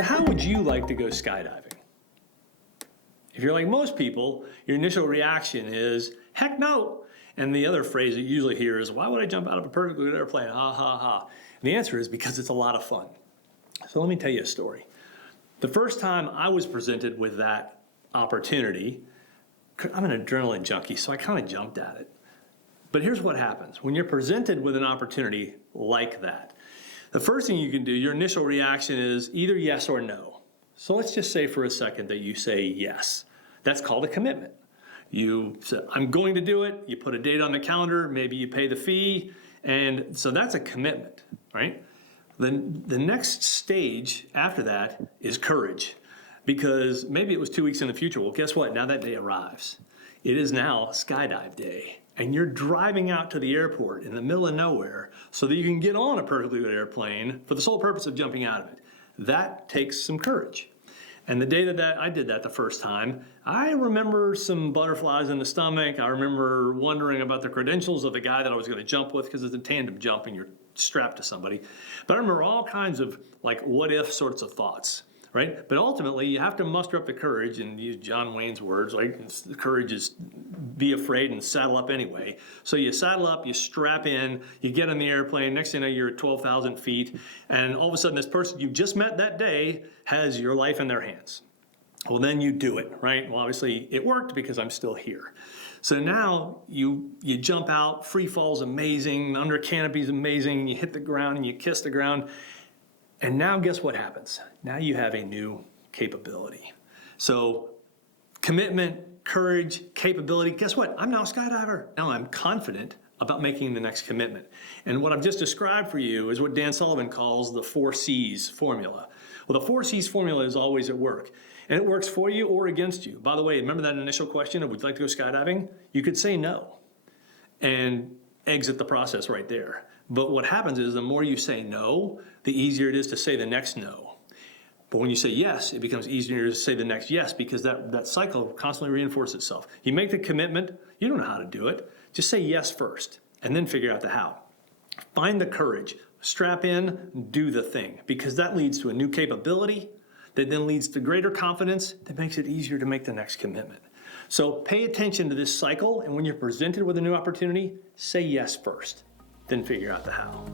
So how would you like to go skydiving? If you're like most people, your initial reaction is, heck no. And the other phrase that you usually hear is, why would I jump out of a perfectly good airplane? Ha, ha, ha. And the answer is because it's a lot of fun. So let me tell you a story. The first time I was presented with that opportunity, I'm an adrenaline junkie, so I kind of jumped at it. But here's what happens. When you're presented with an opportunity like that, the first thing you can do, your initial reaction is either yes or no. So let's just say for a second that you say yes. That's called a commitment. You say, I'm going to do it. You put a date on the calendar. Maybe you pay the fee. And so that's a commitment, right? Then the next stage after that is courage. Because maybe it was 2 weeks in the future. Well, guess what? Now that day arrives. It is now skydive day. And you're driving out to the airport in the middle of nowhere so that you can get on a perfectly good airplane for the sole purpose of jumping out of it. That takes some courage. And the day that I did that the first time, I remember some butterflies in the stomach. I remember wondering about the credentials of the guy that I was going to jump with, because it's a tandem jump and you're strapped to somebody. But I remember all kinds of like what if sorts of thoughts. Right? But ultimately, you have to muster up the courage, and use John Wayne's words, like the courage is be afraid and saddle up anyway. So you saddle up, you strap in, you get in the airplane, next thing you know, you're at 12,000 feet, and all of a sudden this person you just met that day has your life in their hands. Well, then you do it, right? Well, obviously it worked because I'm still here. So now you jump out, free fall's amazing, under canopy's amazing, you hit the ground and you kiss the ground. And now guess what happens? Now you have a new capability. So commitment, courage, capability, guess what? I'm now a skydiver. Now I'm confident about making the next commitment. And what I've just described for you is what Dan Sullivan calls the 4 C's formula. Well, the 4 C's formula is always at work. And it works for you or against you. By the way, remember that initial question of would you like to go skydiving? You could say no and exit the process right there. But what happens is the more you say no, the easier it is to say the next no. But when you say yes, it becomes easier to say the next yes, because that cycle constantly reinforces itself. You make the commitment, you don't know how to do it. Just say yes first, and then figure out the how. Find the courage, strap in, do the thing, because that leads to a new capability that then leads to greater confidence that makes it easier to make the next commitment. So pay attention to this cycle, and when you're presented with a new opportunity, say yes first, then figure out the how.